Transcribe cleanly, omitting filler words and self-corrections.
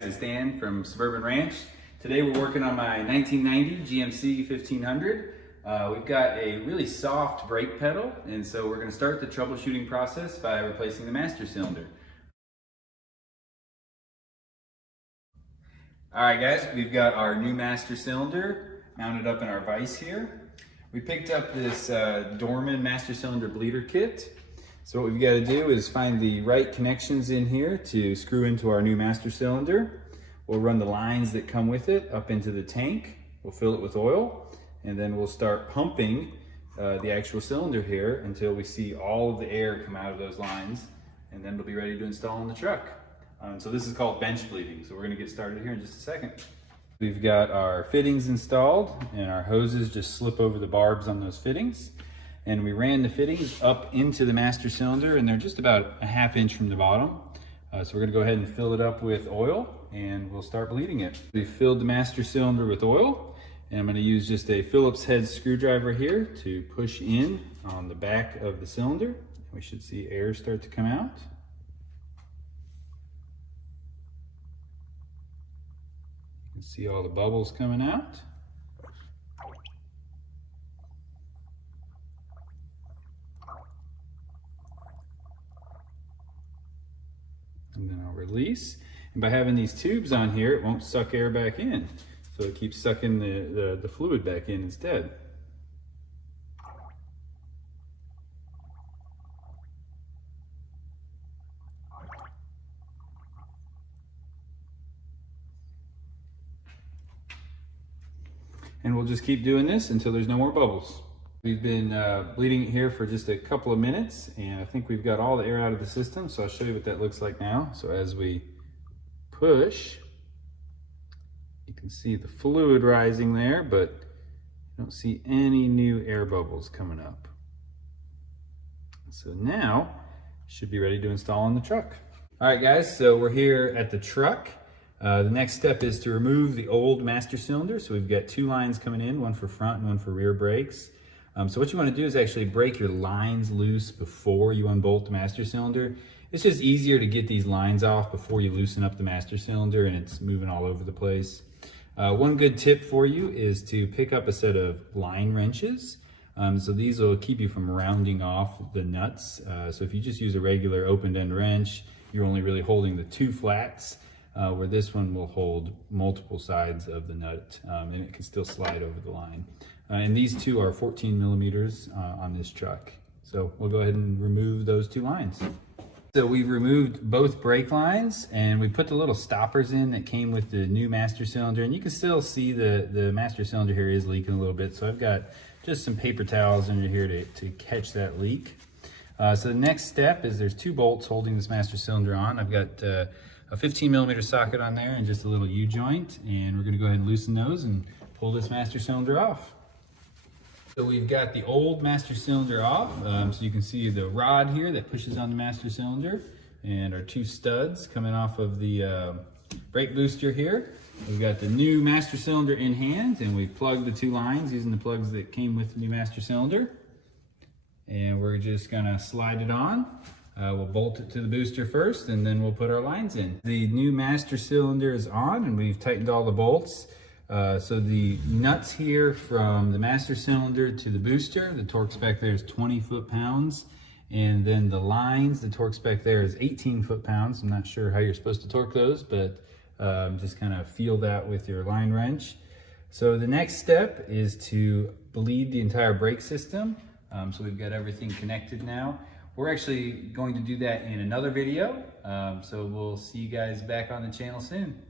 This is Dan from Suburban Ranch. Today we're working on my 1990 GMC 1500. We've got a really soft brake pedal, and so we're going to start the troubleshooting process by replacing the master cylinder. Alright guys, we've got our new master cylinder mounted up in our vise here. We picked up this Dorman master cylinder bleeder kit. So what we've got to do is find the right connections in here to screw into our new master cylinder. We'll run the lines that come with it up into the tank. We'll fill it with oil, and then we'll start pumping the actual cylinder here until we see all of the air come out of those lines, and then it'll be ready to install in the truck. So this is called bench bleeding. So we're going to get started here in just a second. We've got our fittings installed, and our hoses just slip over the barbs on those fittings. And we ran the fittings up into the master cylinder, and they're just about a ½ inch from the bottom. So we're gonna go ahead and fill it up with oil, and we'll start bleeding it. We filled the master cylinder with oil, and I'm gonna use just a Phillips head screwdriver here to push in on the back of the cylinder. We should see air start to come out. You can see all the bubbles coming out. And then I'll release. And by having these tubes on here, it won't suck air back in. So it keeps sucking the fluid back in instead. And we'll just keep doing this until there's no more bubbles. We've been bleeding it here for just a couple of minutes, and I think we've got all the air out of the system, so I'll show you what that looks like now. So as we push, you can see the fluid rising there, but you don't see any new air bubbles coming up. So now, should be ready to install in the truck. All right guys, so we're here at the truck. The next step is to remove the old master cylinder. So we've got two lines coming in, one for front and one for rear brakes. So what you want to do is actually break your lines loose before you unbolt the master cylinder. It's just easier to get these lines off before you loosen up the master cylinder and it's moving all over the place. One good tip for you is to pick up a set of line wrenches. So these will keep you from rounding off the nuts. So if you just use a regular open end wrench, you're only really holding the two flats, where this one will hold multiple sides of the nut, and it can still slide over the line. And these two are 14 millimeters on this truck. So we'll go ahead and remove those two lines. So we've removed both brake lines, and we put the little stoppers in that came with the new master cylinder, and you can still see the master cylinder here is leaking a little bit. So I've got just some paper towels under here to catch that leak. So the next step is there's two bolts holding this master cylinder on. I've got a 15 millimeter socket on there and just a little U-joint, and we're gonna go ahead and loosen those and pull this master cylinder off. So we've got the old master cylinder off, so you can see the rod here that pushes on the master cylinder, and our two studs coming off of the brake booster here. We've got the new master cylinder in hand, and we've plugged the two lines using the plugs that came with the new master cylinder. And we're just gonna slide it on. We'll bolt it to the booster first, and then we'll put our lines in. The new master cylinder is on, and we've tightened all the bolts. So the nuts here from the master cylinder to the booster, the torque spec there is 20 foot-pounds. And then the lines, the torque spec there is 18 foot-pounds. I'm not sure how you're supposed to torque those, but just kind of feel that with your line wrench. So the next step is to bleed the entire brake system. So we've got everything connected now. We're actually going to do that in another video. So we'll see you guys back on the channel soon.